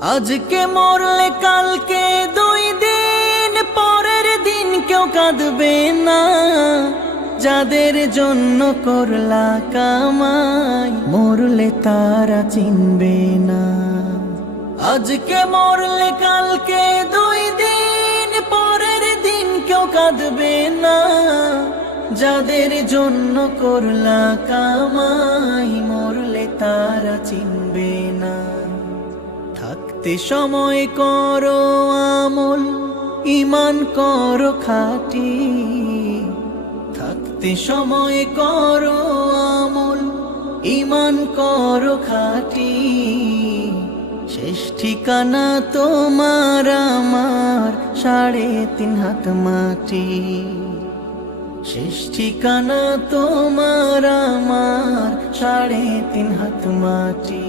আজকে মরলে কালকে 2 দিন পরের দিন কেউ কাঁদবে না। যাদের জন্য করলা কামাই মরলে তারা চিনবে না। আজকে মরলে কালকে 2 দিন পরের দিন কেউ কাঁদবে না। যাদের জন্য করলা কামাই মরলে তারা চিনবে না। থাকতে সময় করো আমল, ঈমান করো খাঁটি। থাকতে সময় করো আমল, ঈমান করো খাঁটি। শেষ ঠিকানা তোমার আমার 3.5 হাত মাটি। শেষ ঠিকানা তোমার আমার 3.5 হাত মাটি।